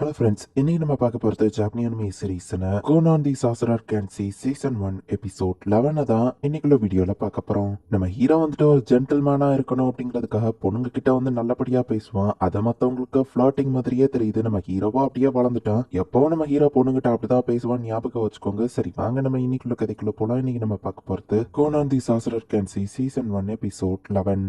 Hello friends, இன்னைக்கு நம்ம பார்க்க போகிறது ஜாப்பனியன்மி சீரீஸ்னு கோனான் தி சாசரர் கேன்சி சீசன் 1 எபிசோட் 11 தான் இன்னைக்குள்ள வீடியோவில் பார்க்க போகிறோம். நம்ம ஹீரோ வந்துட்டு ஒரு ஜென்டில்மேனாக இருக்கணும் அப்படிங்கிறதுக்காக பொண்ணுங்க கிட்ட வந்து நல்லபடியாக பேசுவான். அதை மற்றவங்களுக்கு ஃப்ளாட்டிங் மாதிரியே தெரியுது. நம்ம ஹீரோவா அப்படியே வளர்ந்துட்டான். எப்போ நம்ம ஹீரோ பொண்ணுங்கிட்ட அப்படிதான் பேசுவான் ஞாபகம் வச்சுக்கோங்க. சரி வாங்க நம்ம இன்னைக்குள்ள கதைக்குள்ள போலாம். இன்னைக்கு நம்ம பார்க்க போகிறது கோனான் தி சாசரர் கேன்சி சீசன் 1 எபிசோட் 11.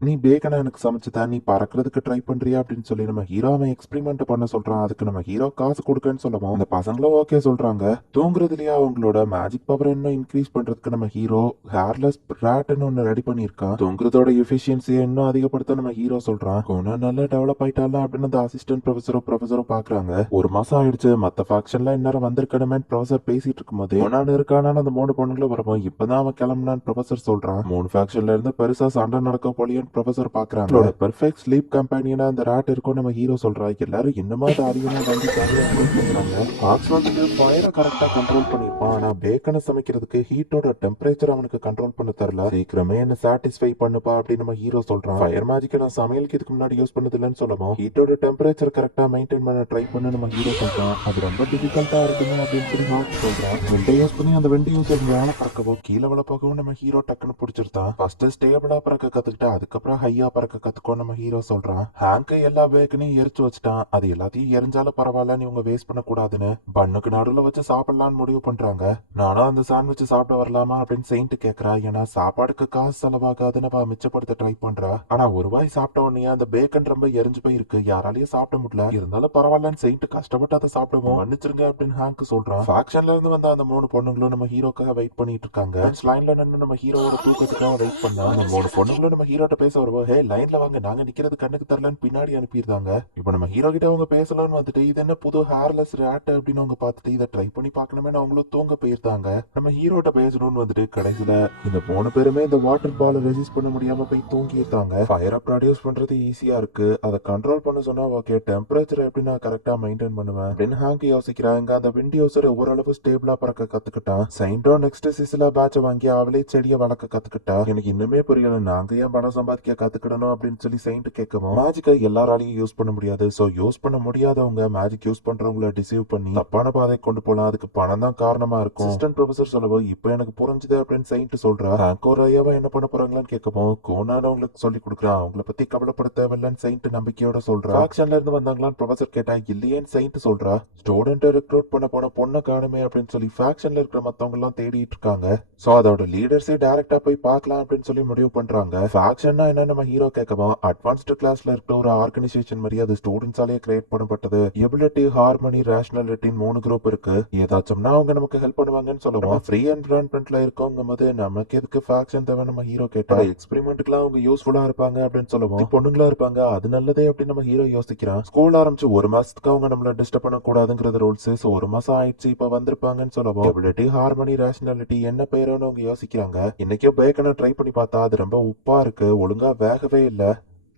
நீ பேக்கனை எனக்கு சமைச்சுதா, நீ பறக்கிறதுக்கு ட்ரை பண்றியா அப்படின்னு சொல்லி நம்ம ஹீரோ அவன் எக்ஸ்பெரிமெண்ட் பண்ண சொல்றான். அதுக்கு நம்ம ஹீரோ காசு கொடுக்கன்னு சொல்லவும் அந்த பசங்களும் ஓகே சொல்றாங்க. தூங்குறதுலயே அவங்களோட மேஜிக் பவர் இன்னும் இன்க்ரீஸ் பண்றதுக்கு நம்ம ஹீரோ ஹேர்லெஸ் ராட்னு ஒன்னு ரெடி பண்ணிருக்கான். தூங்குறதோட எஃபிஷியன்சியை இன்னும் அதிகப்படுத்த நம்ம ஹீரோ சொல்றான். கோனா நல்லா டெவலப் ஆயிட்டால அப்படின்னு அந்த அசிஸ்டன்ட் ப்ரொஃபஸரும் பாக்குறாங்க. ஒரு மாசம் ஆயிடுச்சு, மத்த ஃபேக்ஷன்ல இந்நேரம் வந்திருக்கணுமே ப்ரொஃபசர் பேசிட்டு இருக்கும்போது கோனான் இருக்கான அந்த 3 பொண்ணுங்களும் வருவோம். இப்பதான் அவன் கிளம்புனான்னு ப்ரொஃபசர் சொல்றான். 3 ஃபேக்ஷன்ல இருந்து பெருசா சண்டை நடக்க போலியன் ப்ரொஃபசர் பாக்குறாங்க. பெர்ஃபெக்ட் ஸ்லீப் கம்பெனியனா அந்த ராட் இருக்கும் நம்ம ஹீரோ சொல்றா. எல்லாரும் இன்னுமா தாரியமா வந்து சொல்றாங்க. ஃபாக்ஸ் வந்துட்டு ஃபயரை கரெக்டா கண்ட்ரோல் பண்ணிருப்பான். ஆனா பேக்கனை சமைக்கிறதுக்கு ஹீட்டோட டெம்பரேச்சர் அவனுக்கு கண்ட்ரோல் பண்ண தெரியல. சீக்கிரமே என்ன சாட்டிஸ்ஃபை பண்ணுப்பா அப்படின்னு நம்ம ஹீரோ சொல்றான். ஃபயர் மேஜிக் நான் சமையலுக்கு இதுக்கு முன்னாடி யூஸ் பண்ணது இல்லைன்னு சொல்லவும் ஹீட்டோட டெம்பரேச்சர் கரெக்டா மெயின்டைன் பண்ண ட்ரை பண்ண நம்ம ஹீரோ சொல்றான். அது ரொம்ப டிஃபிகல்ட்டா இருக்குங்க அப்படின்னு சொல்லி ஹாக் சொல்றான். வெண்டை யூஸ் பண்ணி அந்த வெண்டை யூஸ் மேல பறக்கவும் கீழே விழ போகவும் நம்ம ஹீரோ டக்குன்னு பிடிச்சிருந்தான். ஃபர்ஸ்ட் ஸ்டேபிளா பறக்க கத்துக்கிட்டா, அதுக்கப்புறம் ஹையா பறக்க கத்துக்கோ நம்ம ஹீரோ சொல்றான். ஹேங்க் எல்லா பேக்கனையும் எரிச்சு வச்சுட்டான். அது எல்லாத்தையும் எரிஞ்சாலும் பரவாயில்ல, நீ உங்க வேஸ்ட் பண்ண கூடாதுன்னு பண்ணுக்கு நடுவுல வச்சு சாப்பிடலாம்னு முடிவு பண்றாங்க. நானும் அந்த சாண்ட்விச் சாப்பிட வரலாமா அப்படின்னு செயின்ட் கேக்குறா. ஏன்னா சாப்பாடுக்கு காசு செலவாகாதுன்னு அவ மிச்சப்படுத்த ட்ரை பண்றா. ஆனா ஒரு வாய் சாப்பிட்ட உடனே அந்த பேக்கன் ரொம்ப எரிஞ்சு போயிருக்கு, யாராலையும் சாப்பிட முடியல. இருந்தாலும் பரவாயில்லன்னு செயின்ட் கஷ்டப்பட்டு அதை சாப்பிடுவோம், மன்னிச்சிருங்க அப்படின்னு ஹேங்க் சொல்றான். ஃபேக்ஷன்ல இருந்து வந்த அந்த 3 பொண்ணுங்களும் நம்ம ஹீரோக்காக வெயிட் பண்ணிட்டு இருக்காங்க. லைன்ல நின்று நம்ம ஹீரோவோட தூக்கத்துக்காக வெயிட் பண்ணா அந்த 3 பொண்ணுங்களும் நம்ம ஹீரோட்ட பேச வருவோம். ஹே லைன்ல வாங்க, நாங்க நிக்கிறது கண்ணுக்கு தரலன்னு பின்னாடி அனுப்பியிருந்தாங்க. இப்போ நம்ம ஹீரோ கிட்ட அவங்க பேசலாம்னு வந்துட்டு இது என்ன புது ஹேர்லெஸ் ரேட் அப்படின்னு அவங்க பார்த்துட்டு இதை ட்ரை பண்ணி பார்க்கணுமே அவங்களும் தூங்க போயிருந்தாங்க. நம்ம ஹீரோட்ட பேசணும்னு வந்துட்டு கடைசியில இந்த 3 பேருமே இந்த வாட்டர் பால் ரெசிஸ்ட் பண்ண முடியாம போய் தூங்கி இருந்தாங்க. ஃபயரை ப்ரொடியூஸ் பண்றது ஈஸியா இருக்கு, அதை கண்ட்ரோல் பண்ண சொன்னா ஓகே, டெம்பரேச்சர் எப்படி நான் கரெக்டா மெயின்டைன் பண்ணுவேன் அப்படின்னு ஹேங்க் யோசிக்கிறாங்க. அந்த விண்ட் யூசர் ஓரளவு ஸ்டேபிளா பறக்க கத்துக்கிட்டான். சைண்டோ நெக்ஸ்ட் சிசிலா பேட்சை வாங்கி அவளே செடியை வளர்க்க கத்துக்கிட்டா. எனக்கு இன்னுமே புரியல, நாங்க ஏன் பணம் சம்பாதிக்க கத்துக்கிடணும் அப்படின்னு சொல்லி செயின்ட் கேட்கவும் மேஜிக்கை எல்லாராலையும் யூஸ் பண்ண முடியாது, சோ யூஸ் பண்ண முடியாதவங்க மேஜிக் யூஸ் பண்றவங்கள டிசீவ் பண்ணி தப்பான பாதை கொண்டு போலாம், அதுக்கு பணம் தான் காரணமா இருக்கும் அசிஸ்டன்ட் ப்ரொஃபசர் சொல்லவும் இப்போ எனக்கு புரிஞ்சுது அப்படின்னு செயின்ட் சொல்றா. ஹேங்கோரையாவா என்ன பண்ண போறாங்களான்னு கேட்கவும் கோனான் அவங்களுக்கு சொல்லி கொடுக்குறான். அவங்கள பத்தி கவலைப்பட தேவையில்லன்னு செயின்ட் நம்பிக்கையோட சொல்றா. ஃபேக்ஷன்ல இருந்து வந்தாங்களான்னு ப்ரொஃபசர் கேட்டா இல்லையேன்னு செயின்ட் சொல்றா. ஸ்டூடெண்ட் ரெக்ரூட் பண்ண போன பொண்ணை காணுமே அப்படின்னு சொல்லி ஃபேக்ஷன்ல இருக்கிற மத்தவங்க எல்லாம் தேடிட்டு இருக்காங்க. சோ அதோட லீடர்ஸே டைரக்டா போய் பார்க்கலாம் அப்படின்னு சொல்லி முடிவு பண்றாங்க. ஃபேக்ஷன்னா என்ன நம்ம ஹீரோ கேட்கவும் அட்வான்ஸ்டு கிளாஸ்ல இருக்கிற ஒரு ஆர்கனைசேஷன் மாதிரி அது ஸ்டூடெண்ட்ஸாலே கிரியேட் பண்ணப்பட்டது. எபிலிட்டி, ஹார்மனி, ரேஷனாலிட்டின்னு 3 குரூப் இருக்கு. ஏதாச்சும்னா அவங்க நமக்கு ஹெல்ப் பண்ணுவாங்கன்னு சொல்லுவோம். ஃப்ரீ என்விரான்மெண்ட்ல இருக்கவங்க போது நமக்கு எதுக்கு ஃபேக்ஷன் தேவை நம்ம ஹீரோ கேட்டா. எக்ஸ்பெரிமெண்ட்டுக்குலாம் அவங்க யூஸ்ஃபுல்லா இருப்பாங்க அப்படின்னு சொல்லுவோம். பொண்ணுங்களா இருப்பாங்க, அது நல்லதே அப்படின்னு நம்ம ஹீரோ யோசிக்கிறான். ஸ்கூல் ஆரம்பிச்சு 1 மாசத்துக்கு அவங்க நம்மள டிஸ்டர்ப் பண்ண கூடாதுங்கிறது ரூல்ஸ். சோ 1 மாசம் ஆயிடுச்சு, இப்ப வந்திருப்பாங்கன்னு சொல்லுவோம். எபிலிட்டி, ஹார்மனி, ரேஷனாலிட்டி என்ன பேருன்னு அவங்க யோசிக்கிறாங்க. இன்னைக்கோ பேக்கனை ட்ரை பண்ணி பார்த்தா அது ரொம்ப உப்பா இருக்கு, ஒழுங்கா வேகவே இல்ல.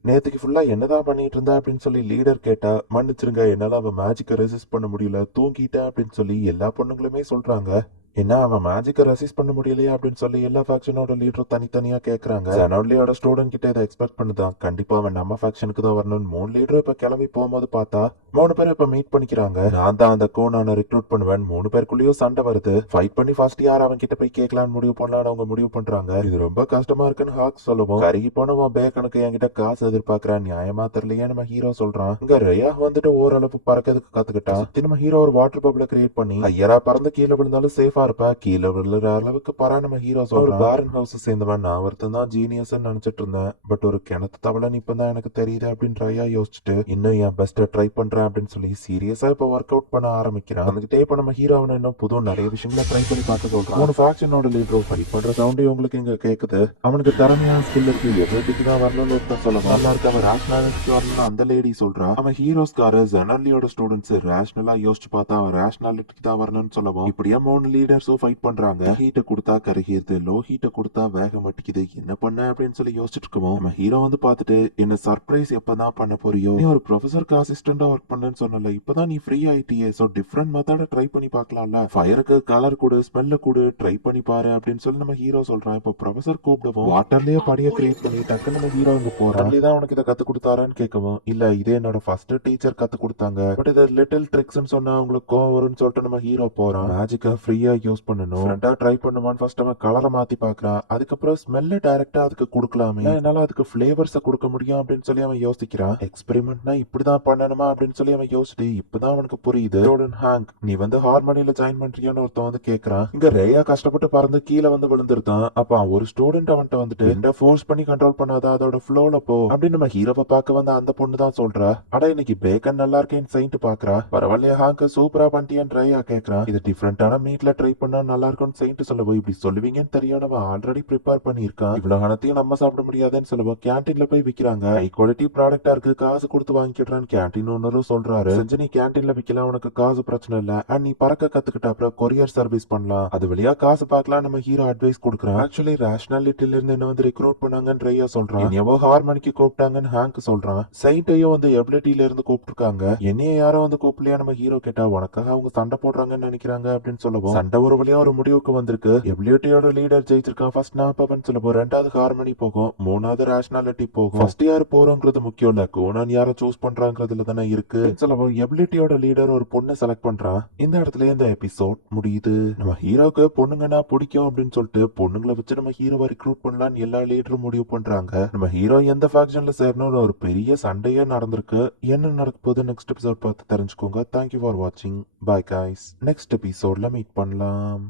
நேத்துக்கு ஃபுல்லா என்னதான் பண்ணிட்டு இருந்தா அப்படின்னு சொல்லி லீடர் கேட்டா, மன்னிச்சிருங்க என்னால அவன் மேஜிக்கை ரெசிஸ்ட் பண்ண முடியல, தூங்கிட்டேன் அப்படின்னு சொல்லி எல்லா பொண்ணுங்களுமே சொல்றாங்க. என்ன அவன் மேஜிக்கை ரெசிஸ்ட் பண்ண முடியலையா அப்படின்னு சொல்லி எல்லா ஃபேக்ஷனோட லீடரும் தனித்தனியா கேக்குறாங்க. ஜெனோலியோட ஸ்டூடெண்ட் கிட்ட இதை எக்ஸ்பெக்ட் பண்ணுதான், கண்டிப்பா அவன் நம்ம ஃபேக்ஷனுக்கு தான் வரணும். 3 லீடரும் இப்ப கிளம்பி போகும்போது பார்த்தா 3 பேரும் இப்ப மீட் பண்ணிக்கிறாங்க. நான் தான் அந்த கோனான ரெக்ரூட் பண்ணுவேன். 3 பேருக்குள்ளேயும் சண்டை வருது. ஃபைட் பண்ணி ஃபர்ஸ்ட் யார் அவன் கிட்ட போய் கேட்கலான்னு முடிவு பண்ணலாம்னு அவங்க முடிவு பண்றாங்க. இது ரொம்ப கஷ்டமா இருக்குன்னு ஹாக் சொல்லுவோம். கருகி போனவன் பேக்கனுக்கு என்கிட்ட காசு எதிர்பார்க்கறான், நியாயமா தெரியலையே நம்ம ஹீரோ சொல்றான். இங்க ரேயா வந்துட்டு ஓரளவு பறக்கிறதுக்கு கத்துக்கிட்டான். நம்ம ஹீரோ ஒரு வாட்டர் பபிள கிரியேட் பண்ணி ஐயரா பறந்து கீழே விழுந்தாலும் சேஃபா இருப்பா, கீழே விழுற அளவுக்கு பரா நம்ம ஹீரோ சொல்றான். பேரன் ஹவுஸ் சேர்ந்தவன் நான் ஒருத்தன் தான் ஜீனியஸ் நினைச்சிட்டு இருந்தேன், பட் ஒரு கிணத்து தவளைன்னு இப்பதான் எனக்கு தெரியுது அப்படின்னு ரயா யோசிச்சுட்டு இன்னும் என் பெஸ்ட்டை ட்ரை பண்றேன் அப்படின்னு சொல்லி சீரியஸா இப்ப ஒர்க் அவுட் பண்ண ஆரம்பிக்கிறான். வந்துகிட்டே இப்ப நம்ம ஹீரோவனை இன்னும் புது நிறைய விஷயங்களை ட்ரை பண்ணி பார்க்க சொல்றான். 3 ஃபேக்ஷனோட லீடரும் ஃபைட் பண்ற சவுண்ட் உங்களுக்கு இங்க கேக்குது. அவனுக்கு திறமையான ஸ்கில் இருக்கு, எதுக்கு தான் வரணும்னு ஒருத்தன் சொல்லலாம். நல்லா இருக்கு, அவன் ரேஷனாலிட்டிக்கு வரணும்னு அந்த லேடி சொல்றா. அவன் ஹீரோஸ்கார ஜெனர்லியோட ஸ்டூடெண்ட்ஸ் ரேஷனலா யோசிச்சு பார்த்தா அவன் ரேஷனாலிட்டிக்கு தான் வரணும்னு சொல்லவும் இப்படியே 3 லீடர்ஸும் ஃபைட் பண்றாங்க. ஹீட்டை கொடுத்தா கருகிருது, லோ ஹீட்டை கொடுத்தா வேக மாட்டேங்குது, என்ன பண்ண அப்படின்னு சொல்லி யோசிச்சுட்டு இருக்கோம். நம்ம ஹீரோ வந்து பார்த்துட்டு, என்ன சர்ப்ரைஸ் எப்பதான் பண்ண போறியோ, நீ ஒரு ப்ரொஃபசருக்கு அசிஸ்டண்டா ஒர்க் பண்ணேன்னு சொன்னல, இப்பதான் நீ ஃப்ரீ ஆயிட்டியே, சோ டிஃப்ரெண்ட் மெத்தட ட்ரை பண்ணி பார்க்கலாம்ல, ஃபயருக்கு கலர் கொடு, ஸ்மெல்ல கொடு, ட்ரை பண்ணி பாரு அப்படின்னு சொல்லி நம்ம ஹீரோ சொல்றான். இப்போ ப்ரொஃபசர் கூப்பிடுவோம், வாட்டர்லயே படிய கிரியேட் பண்ணி டக்கு நம்ம ஹீரோ இங்க போறான். தான் உனக்கு இதை கத்து கொடுத்தாரான்னு கேட்கவும், இல்ல இதே என்னோட ஃபர்ஸ்ட் டீச்சர் கத்து கொடுத்தாங்க, பட் இது லிட்டில் ட்ரிக்ஸ்னு சொன்னா உங்களுக்கு கோவம் வரும்னு சொல்லிட்டு நம்ம ஹீரோ போறான். மேஜிக்கா ஃப்ரீயா யூஸ் பண்ணணும், ஃப்ரெண்டா ட்ரை பண்ணுவான்னு ஃபர்ஸ்ட் அவன் கலரை மாத்தி பாக்குறான். அதுக்கப்புறம் ஸ்மெல்ல டைரக்டா அதுக்கு கொடுக்கலாமே, என்னால அதுக்கு ஃபிளேவர்ஸை கொடுக்க முடியும் அப்படின்னு சொல்லி அவன் யோசிக்கிறான். எக்ஸ்பெரிமெண்ட்னா இப்படிதான் பண்ணணுமா அப்படின்னு சொல்லி அவன் யோசிச்சுட்டு இப்பதான் அவனுக்கு புரியுது. ஹாங்க், நீ வந்து ஹார்மோனியில ஜாயின் பண்றியான்னு ஒருத்தன் வந்து கேக்குறான். இங்க ரேயா கஷ்டப்பட்டு பறந்து கீழே வந்து விழுந்திருக்கான். அப்ப ஒரு ஸ்டூடெண்ட் அவன்கிட்ட வந்துட்டு என்ன ஃபோர்ஸ் பண்ணி கண்ட்ரோல் பண்ணாத, அதோட ஃப்ளோல போ அப்படின்னு நம்ம ஹீரோவை பார்க்க வந்த அந்த பொண்ணு தான் சொல்றா. அட இன்னைக்கு பேக்கன் நல்லா இருக்கேன்னு செயின்ட் பாக்குறா. பரவாயில்லையா ஹாங்க், சூப்பரா பண்ணிட்டியான்னு ரேயா கேக்குறான். இது டிஃப்ரெண்டான மீட்ல ட்ரை பண்ணா நல்லா இருக்கும்னு செயின்ட் சொல்லவும், இப்படி சொல்லுவீங்கன்னு தெரியும், நம்ம ஆல்ரெடி ப்ரிப்பேர் பண்ணிருக்கான், இவ்வளவு ஹனத்தையும் நம்ம சாப்பிட முடியாதுன்னு சொல்லுவோம். கேன்டீன்ல போய் விக்கிறாங்க, ஹை குவாலிட்டி ப்ராடக்டா இருக்கு, காசு கொடுத்து வாங்கிடுறான்னு கேன்டீன் ஓனரும் சொல்றாரு. செஞ்சு நீ கேன்டீன்ல விக்கலாம், உனக்கு காசு பிரச்சனை இல்ல, அண்ட் நீ பறக்க கத்துக்கிட்ட அப்புறம் கொரியர் சர்வீஸ் பண்ணலாம், அது வழியா காசு பார்க்கலாம் நம்ம ஹீரோ அட்வைஸ் கொடுக்குறான். ஆக்சுவலி ரேஷனாலிட்டில இருந்து என்ன வந்து ரெக்ரூட் பண்ணாங்கன்னு ரேயா சொல்றான். என்னவோ ஹார்மோனிக்கு கூப்பிட்டாங்கன்னு ஹாங்க் சொல்றான். செயின்ட்டையும் வந்து எபிலிட்டில இருந்து கூப்பிட்டுருக்காங்க, என்னைய யாரோ வந்து கூப்பிடலையா நம்ம ஹீரோ கேட்டா, உனக்காக அவங்க சண்டை போடுறாங்கன்னு நினைக்கிறாங்க அப்படின்னு சொல்லவும், சண்டை ஒரு வழியா ஒரு முடிவுக்கு வந்திருக்கு, எபிலிட்டியோட லீடர் ஜெயிச்சிருக்கான். ஃபர்ஸ்ட் நான் பவன் சொல்லவும், ரெண்டாவது ஹார்மோனி போகும், மூணாவது ரேஷனாலிட்டி போகும். ஃபர்ஸ்ட் யாரு போறோங்கிறது முக்கியம் இல்ல, கோனான் யாரை சூஸ் பண்றாங்கிறதுல தானே இருக்கு சொல்லவும், எபிலிட்டியோட லீடர் ஒரு பொண்ணை செலக்ட் பண்றான். இந்த இடத்துல இந்த எபிசோட் முடியுது. நம்ம ஹீரோக்கு பொண்ணுங்கன்னா பிடிக்கும் அப்படின்னு சொல்லிட்டு பொண்ணுங்களை வச்சு நம்ம ஹீரோவை ரிக்ரூட் பண்ணலாம்னு எல்லா லீடரும் முடிவு பண்றாங்க. நம்ம ஹீரோ எந்த ஃபேக்ஷன்ல சேரணும்னு ஒரு பெரிய சண்டையே நடந்திருக்கு. என்ன நடக்க போகுது நெக்ஸ்ட் எபிசோட் பார்த்து தெரிஞ்சுக்கோங்க. தேங்க்யூ ஃபார் வாட்சிங். பாய் கைஸ், நெக்ஸ்ட் எபிசோட்ல மீட் பண்ணலாம்.